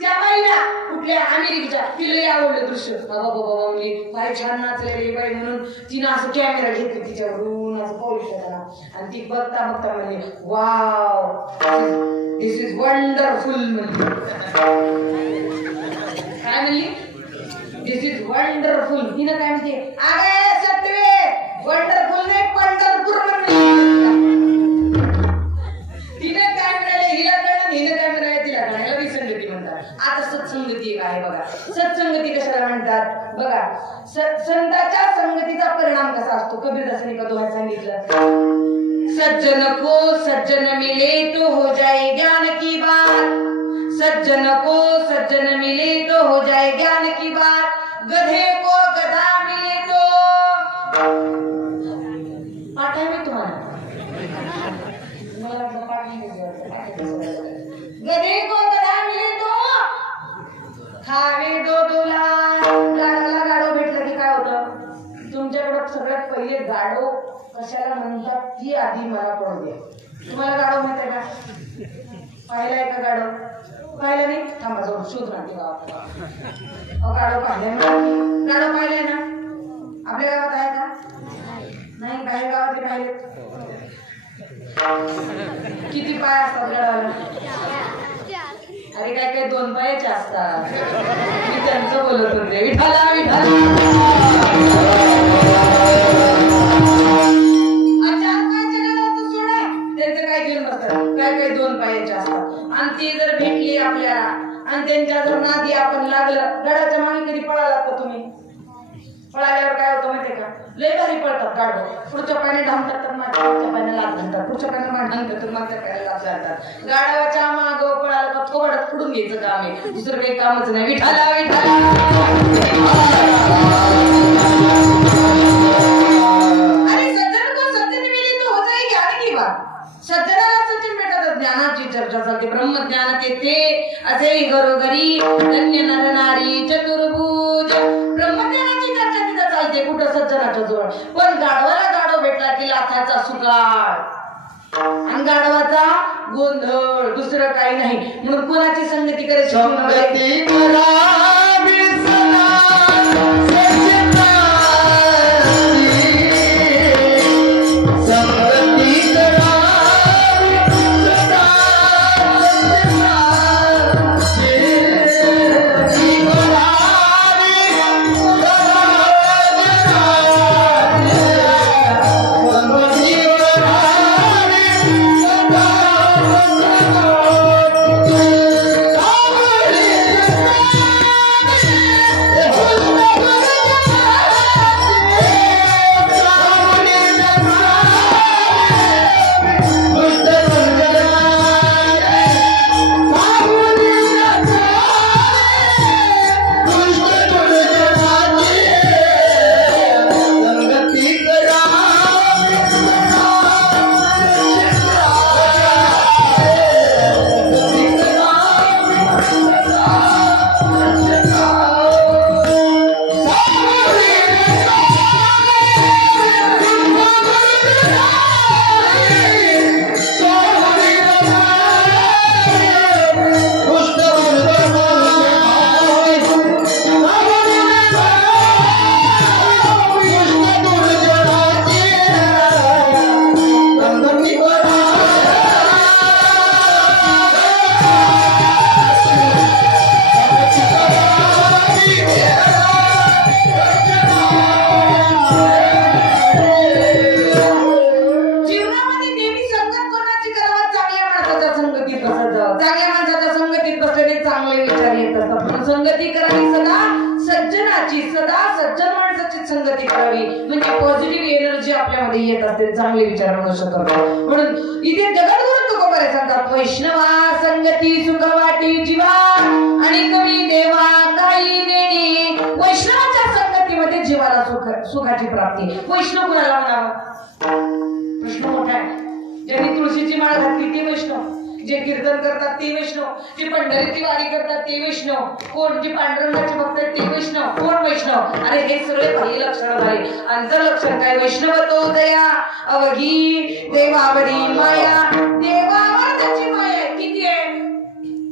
त्या बाईला कुठल्या अमेरिकेच्या तिला लई आवडलं दृश्य. बाबा बाबा म्हणली बाई छान नाचलेली बाई म्हणून तिनं असं कॅमेरा घेतली तिच्यावरून असं पाऊल टाकला आणि ती बघता बघता म्हणली वाव दिस इज वंडरफुल म्हणली. काय म्हणली? दिस इज वंडरफुल. तिनं काय म्हणते? अरे सत्वे वंडरफुल नाही पंढरपूर म्हणली. तिने काय म्हणाले हिला कळलं, हिने काय म्हणाले तिला कळायला. विसंगती म्हणतात. आता सत्संगती एक आहे बघा. सत्संगती कशाला म्हणतात बघा. संतांच्या संगतीचा परिणाम कसा असतो? कबीरदासांनी का दोहा सांगितलं. सांगितलं सज्जन को सज्जन मिले तो हो जाए ज्ञान की बात, सज्जन को सज्जन मिले तो हो जाए ज्ञान की बात, गधे को गधा मिले तो पाठ आहे मी तुम्हाला मला पाठ नाही गधे को गधा मिले तो खावे दो दोला. गाडाला गाडो भेटलं की काय होतं तुमच्याकडे सगळ्यात पहिले गाडो कशाला म्हणतात ती आधी मला कळू द्या. तुम्हाला गाडो माहित आहे का? पाहिलाय का गाडो? पाहिलं नाही? थांबा जाऊन शोध राहते गावात. गाडो पाहिलाय ना? गाडो पाहिलाय ना? आपल्या गावात आहे का? नाही. काही गावात पाहिले. किती पाय असतात गाडाला? अरे काय काय 2 पायाचे असतात. मी त्यांचं बोलत होते. विठाला विठाला काय काय 2 पायाचे असतात आणि ती जर भेटली आपल्याला आणि त्यांच्या जर नादी आपण लागलं. गडाच्या मागे कधी पळाला का तुम्ही? पळाल्यावर काय होतं माहितीये का? लय भारी पळतात गाडो. पुढच्या पायाने ढामतात तर मागच्या पायाने लाग घालतात, पुढच्या पायाने मागे ढामतात तर मागच्या पायाने लाग घालतात. गाडाच्या माग पळाला का थोडं फुडून घ्यायचं काम आहे, दुसरं काही कामच नाही. विठाला विठाला अरे सज्जन को सज्जन मिले तो हो जाए ज्ञान की बात. सज्जनाला सज्जन भेटत ज्ञानाची चर्चा चालते. ब्रह्मज्ञानात येते असे घरोघरी धन्य नर नारी चतुर्भुज. ब्रह्मज्ञानाची चर्चा तिथं चालते कुठं सज्जनाच्या जवळ. पण गाढवाला गाढव भेटला की लाथाचा सुकाळ आणि गाढवाचा गोंधळ, दुसरं काही नाही. म्हणून कोणाची संगती करायची? संगती करावी सदा सज्जनाची, सदा सज्जन माणसाची संगती करावी. म्हणजे पॉझिटिव्ह एनर्जी आपल्यामध्ये येत असते, चांगले विचार मनुष्य करतो. म्हणून इथे जगद्गुरु तुकोबा सांगतात वैष्णवा संगती सुख वाटी जीवा आणि कमी देवा काही देणे. वैष्णवाच्या संगतीमध्ये जीवाला सुखाची प्राप्ती. वैष्णव कुणाला म्हणावं? प्रश्न मोठा आहे. ज्यांनी तुळशीची माळ घातली ते वैष्णव, जे कीर्तन करतात ते वैष्णव, जे पंढरीची वारी करतात ते वैष्णव, कोण जे पांडुरंगाचे भक्त आहेत ते वैष्णव. कोण वैष्णव? अरे हे सगळे पहिली लक्षण झाले. अंतर्लक्षण काय? वैष्णव तो दया अवघी देवावरी माया. देवावर त्याची माया किती आहे?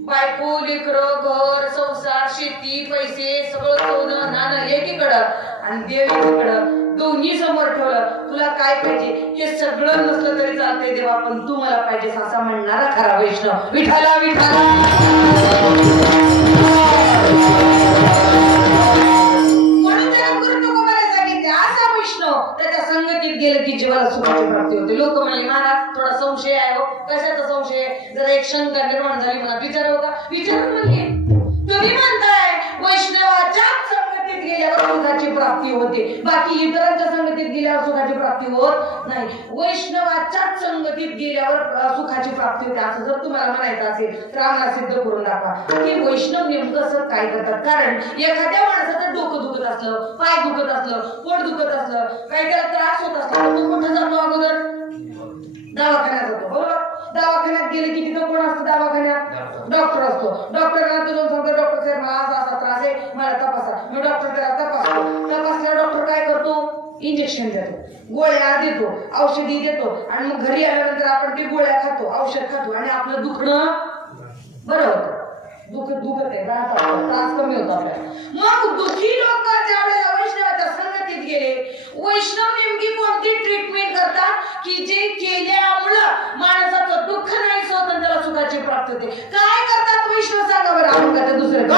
बायको लेकरं घर संसार शेती पैसे सगळं सोनं नाणं एकीकडं आणि देव एकीकडं. दोन्ही समोर ठेवलं. तुला काय पाहिजे? हे सगळं नसलं तरी चालतंय देवा, पण तू मला पाहिजेस असा म्हणणारा खरा वैष्णव. विठाला विठाला म्हणून जगद्गुरु तुकोबाने सांगितले असा वैष्णव त्याच्या संगतीत गेलं की जीवाला सुखाची प्राप्ती होते. लोक म्हणले महाराज थोडा संशय आहे हो. कशाचा संशय? जरा एक शंका निर्माण झाली मला. विचारावं का? विचारून म्हणले तुम्ही म्हणताय वैष्णवाच्या संगतीत संगतीत गेल्यावर सुखाची प्राप्ती होते, बाकी इतरांच्या संगतीत गेल्यावर सुखाची प्राप्ती होत नाही. वैष्णवाच्याच संगतीत गेल्यावर सुखाची प्राप्ती होते असं जर तुम्हाला म्हणायचं असेल तर आम्हाला सिद्ध करून दाखवा की वैष्णव नेमकं असं काय करतात. कारण एखाद्या माणसाचं डोकं दुखत असलं, पाय दुखत असलं, पोट दुखत असलं, काही त्याला त्रास होत असला तर तो कुठं जातो? अगोदर दवाखान्यात जातो, बरोबर. दवाखान्यात गेले की तिथं कोण असतं? दवाखान्यात डॉक्टर असतो. डॉक्टरांना तो सांगतो, डॉक्टर साहेब मला असा असा त्रास आहे, मला तपासा. मी डॉक्टर त्याला तपासतो. तपासल्यावर डॉक्टर काय करतो? इंजेक्शन देतो, गोळ्या देतो, औषधी देतो आणि मग घरी आल्यानंतर आपण ते गोळ्या खातो, औषध खातो आणि आपलं दुखणं बरं होतं. दुखत आहे, त्रास कमी होतो आपल्याला. मग दुखी लोक ज्या वेळेला वैष्णवाच्या संगतीत गेले, वैष्णव नेमकी कोणती ट्रीटमेंट करतात की जे केल्यामुळं माणसाचं दुःख नाही होत आणि त्याला सुखाची प्राप्ती होते. काय करतात वैष्णव सांगा बरं? आपण का दुसरं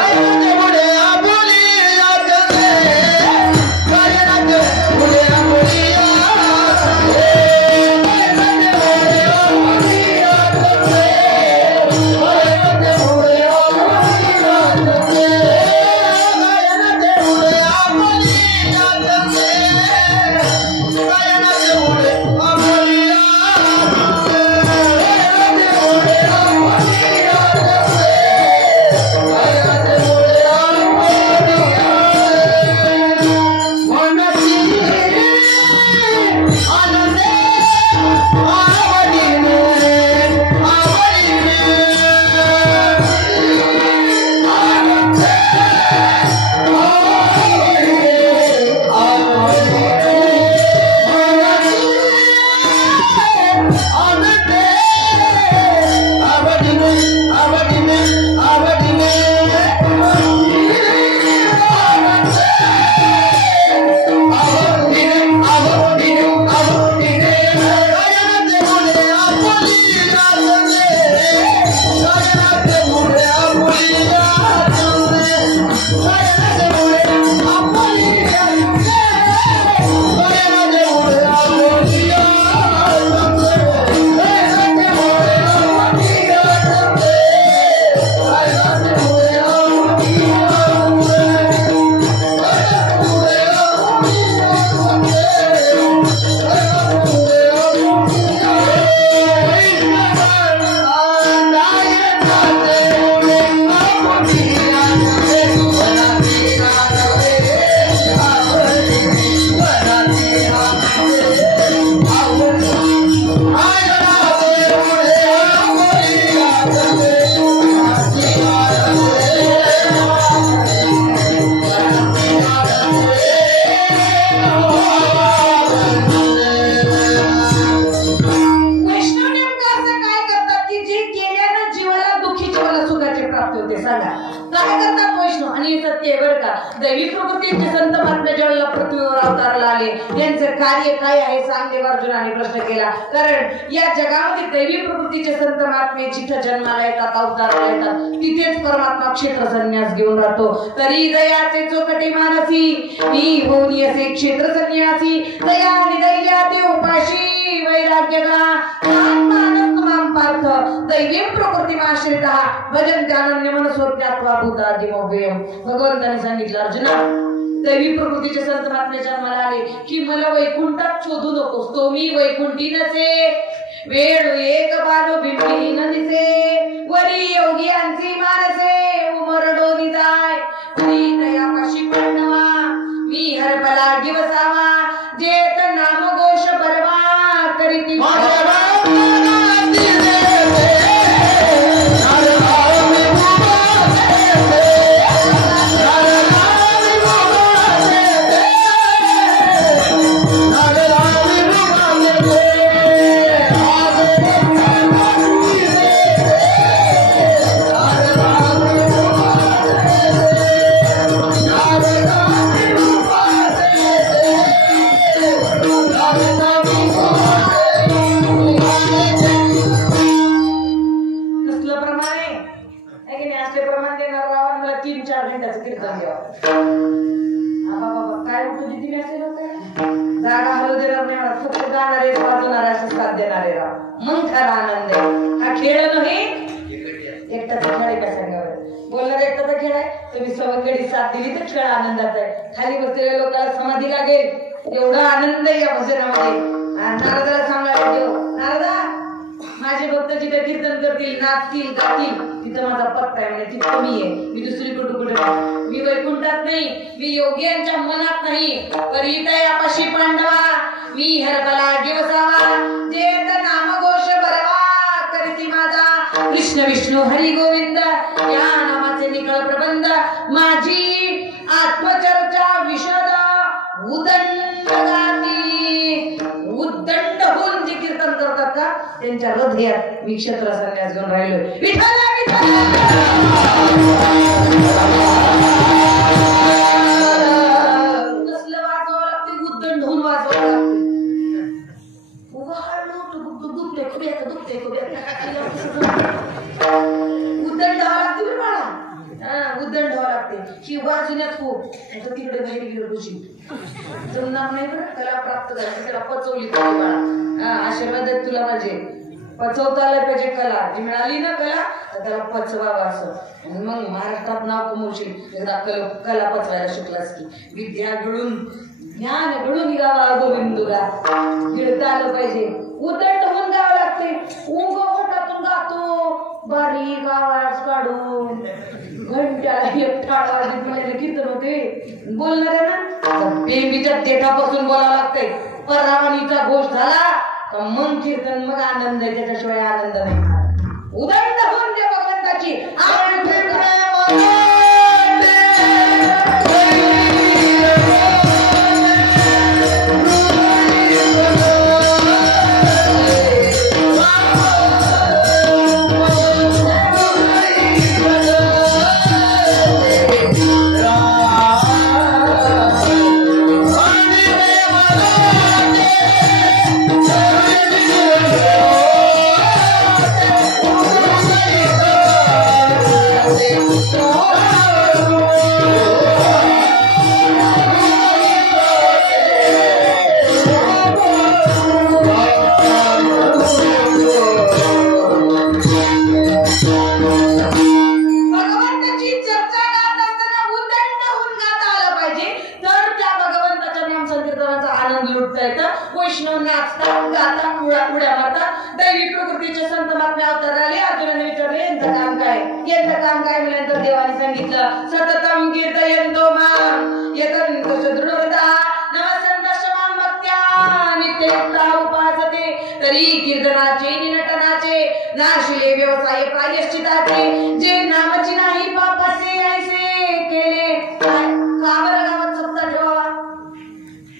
कार्य काय आहे सांग देव अर्जुनाने प्रश्न केला. कारण या जगामध्ये दैवी प्रकृतीचे संत महात्मे जिथं जन्माला येतात, अवताराला येतात, तिथेच परमात्मा क्षेत्र संन्यास घेऊन राहतो. तरी दयाचे चोखटे मानसी मी होऊन असे क्षेत्र संन्यासी, दया आणि दैल्या ते उपाशी वैराग्य पार्थ दैवी प्रकृती आश्रिता भजन त्यानन्य मनसोज्ञात्वा भूतादिमव्ययम्. भगवंताने सांगितलं अर्जुना, दैवी प्रकृतीचे संत महात्मे जन्माला आले की मला वैकुंठात शोधू नकोस, तो मी वैकुंठी नसे, वेळ एक बालो बिंबी न दिसे, वरी योगियांची मानसे उमर डोली जाय, मी दयापाशी पडणवा मी हरपला दिवसावा, जेत नाम घोष परवा करीती जागा हलू देणार नाही, फक्त गाणारे वाजवणारे असं साथ देणारे राव. मग खरा आनंद आहे. हा खेळ नव्हे, एकटाचा खेळ आहे का सांगावर? बोलणार एकटाचा खेळ आहे. तुम्ही सवंगडी साथ दिली तर खेळ आनंदात आहे. खाली बसलेल्या लोकांना समाधी लागेल एवढा आनंद या भजनामध्ये. नारदाला सांगायला देव, नारदा माझे भक्त जिथे कीर्तन करतील, नाचतील, गातील, तिथं माझा पत्ता आहे म्हणजे तिथं मी आहे. मी दुसरी कुठे मी वैकुंठात नाही, मी योग्यांच्या मनात नाही. परिता यापाशी पांडवा मी हरबला दिवसावा, जे नामघोष बरवा करीती माझा कृष्ण विष्णू हरी गोविंद, या नामाचे निकळ प्रबंध. माझी आत्मचर्चा विशद उदंड गाती. उद्दंड होऊन जे कीर्तन करतात का त्यांच्या हृदयात मी क्षत्र संन्यास घेऊन राहिलो. विठ्ठला कसलं वाजवावं लागते, उद्दंड होऊन वाजवावं लागते. उभा हळू दुखते खुब्याचं दुखते उद्दंड व्हावं लागते बाळा. उद्दंड व्हावं लागते. ही वाजण्यात खूप तिकडे बाहेर गेलो तुझी जमणार नाही बरं. कला प्राप्त झाली त्याला पचवली पाहिजे बाळा. आशीर्वाद आहेत तुला माझे. पचवता आलं पाहिजे कला. जी मिळाली ना कला तर त्याला पचवावं असं. मग महाराष्ट्रात नाव कमवशील. एकदा कला पचवायला शिकलास की. विद्या घडून ज्ञान घडून गावा गोविंदुला. गिळता आलं पाहिजे. उदंड होऊन गावं लागते. उंग ओठातून गातो बारीक आवाज काढून. घंट्याला एक टाळ वाजत मला कीर्तन होते. बोलणार आहे ना बेंबीच्या देठापासून बोलावं लागतंय. परवानीचा घोष झाला तर मग कीर्तन, मग आनंद आहे. त्याच्याशिवाय आनंद नाही. उदंड होऊन त्या भगवंताची नाशिले व्यवसाय प्रायश्चिताचे. जे नामाची नाही पापाचे ऐसे केले. गावात सत्ता ठेवावा.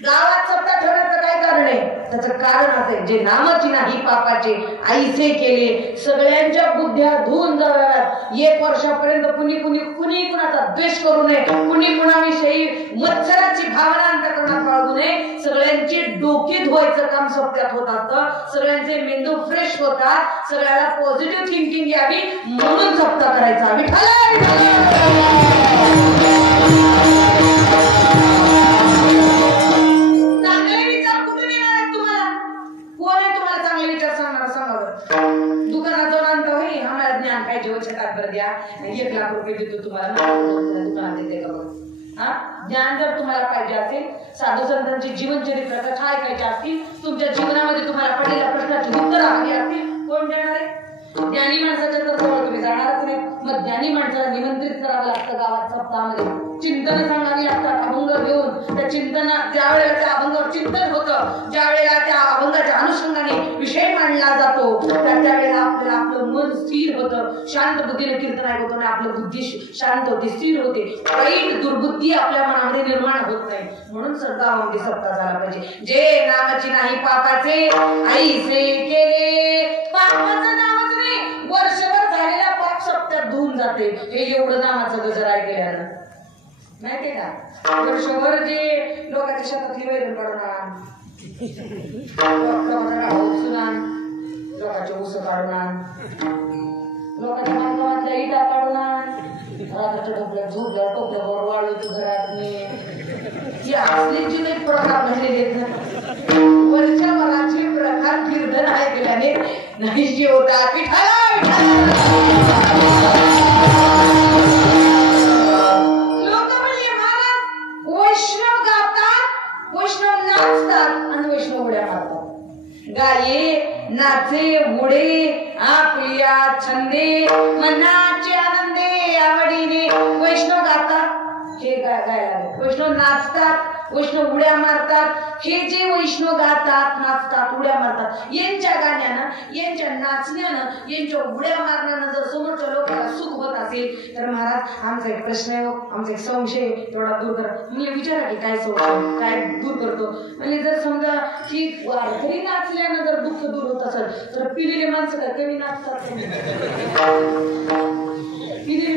गावात सत्ता ठेवण्याचं काय कारण आहे? त्याचं कारण असेल जे नामाची नाही पापाचे ऐसे केले. सगळ्यांच्या बुद्ध्या धुवून जाव्यात. 1 वर्षापर्यंत कुणी कुणाचा द्वेष करू नये. कुणी कुणाविषयी मत्सराची भावना अंतःकरणात बाळगू नये. सगळ्यांची डोकी धुवायचं काम सप्त्यात होत असतं. सगळ्यांचे मेंदू फ्रेश होतात. सगळ्याला पॉझिटिव्ह थिंकिंग यावी म्हणून सप्ताह करायचा. चांगले विचार कुठून येणार आहेत तुम्हाला? कोण आहे तुम्हाला चांगले विचार सांगणार? सांगा बरं. दुकानात जाऊन आणता होई आम्हाला ज्ञान काय जेवढे तात्पर्य द्या 1 लाख रुपये देतो तुम्हाला. दुकानात देते का बघ. ज्ञान जर तुम्हाला पाहिजे असेल, साधू संतांची जीवनचरित्र कथा ऐकायची असतील, तुमच्या जीवनामध्ये तुम्हाला पडलेल्या प्रश्नाची उत्तरं हवी असतील, कोण देणार आहे? ज्ञानी माणसाच्या तर जवळ तुम्ही जाणारच नाही. मग ज्ञानी माणसाला निमंत्रित करावं लागतं गावात सप्ताहामध्ये. चिंतन सांगावी लागतात अभंग घेऊन. त्या चिंतना ज्या वेळेला त्या अभंगावर चिंतन होतं, ज्या वेळेला त्या अभंगाच्या अनुषंगाने विषय मांडला जातो, त्या वेळेला आपल्याला आपलं मन स्थिर होतं. शांत बुद्धीने कीर्तन ऐकत होतं. आपलं बुद्धी शांत होते, स्थिर होते. वाईट दुर्बुद्धी आपल्या मनामध्ये निर्माण होत नाही. म्हणून गावामध्ये सप्ताह झाला पाहिजे. जे नामाची नाही पापाचे ऐसे केले. पापाचं नावाचं नाही, वर्षभर झालेल्या पाप सप्त्यात धुवून जाते. हे एवढं नामाचं गजर ऐकल्यानं माहितीये का? वर्षभर जे लोकांच्या शेतातली वैरण काढून आण, लोकांचे ऊस काढून आण, लोकांच्या बांधकामातल्या इटा काढून आण, रात्राच्या टोपल्यात झोपल्या टोपल्यावर वाळू तू घरात ही असलीची एक प्रकार म्हणलेले वर्षभराची प्रकार कीर्तन ऐकल्याने नाही होता. विठ्ठला नाचे उडे आपल्या छंदे मनाचे आनंदे आवडीने वैष्णव गातात हे गायला वैष्णव नाचतात वैष्णव उड्या मारतात हे जे वैष्णव गातात नाचतात उड्या मारतात यांच्या गाण्यानं यांच्या नाचण्यानं यांच्या उड्या मारण्यानं जर समोरच्या लोकांना सुख होत असेल तर महाराज आमचा एक प्रश्न आहे आमचा एक संशय तेवढा दूर कर म्हणजे विचारा की काय संशय काय दूर करतो म्हणजे जर समजा की वारकरी नाचल्यानं जर दुःख दूर होत असेल तर पिलेले माणसं काय कमी नाचतात पिलेले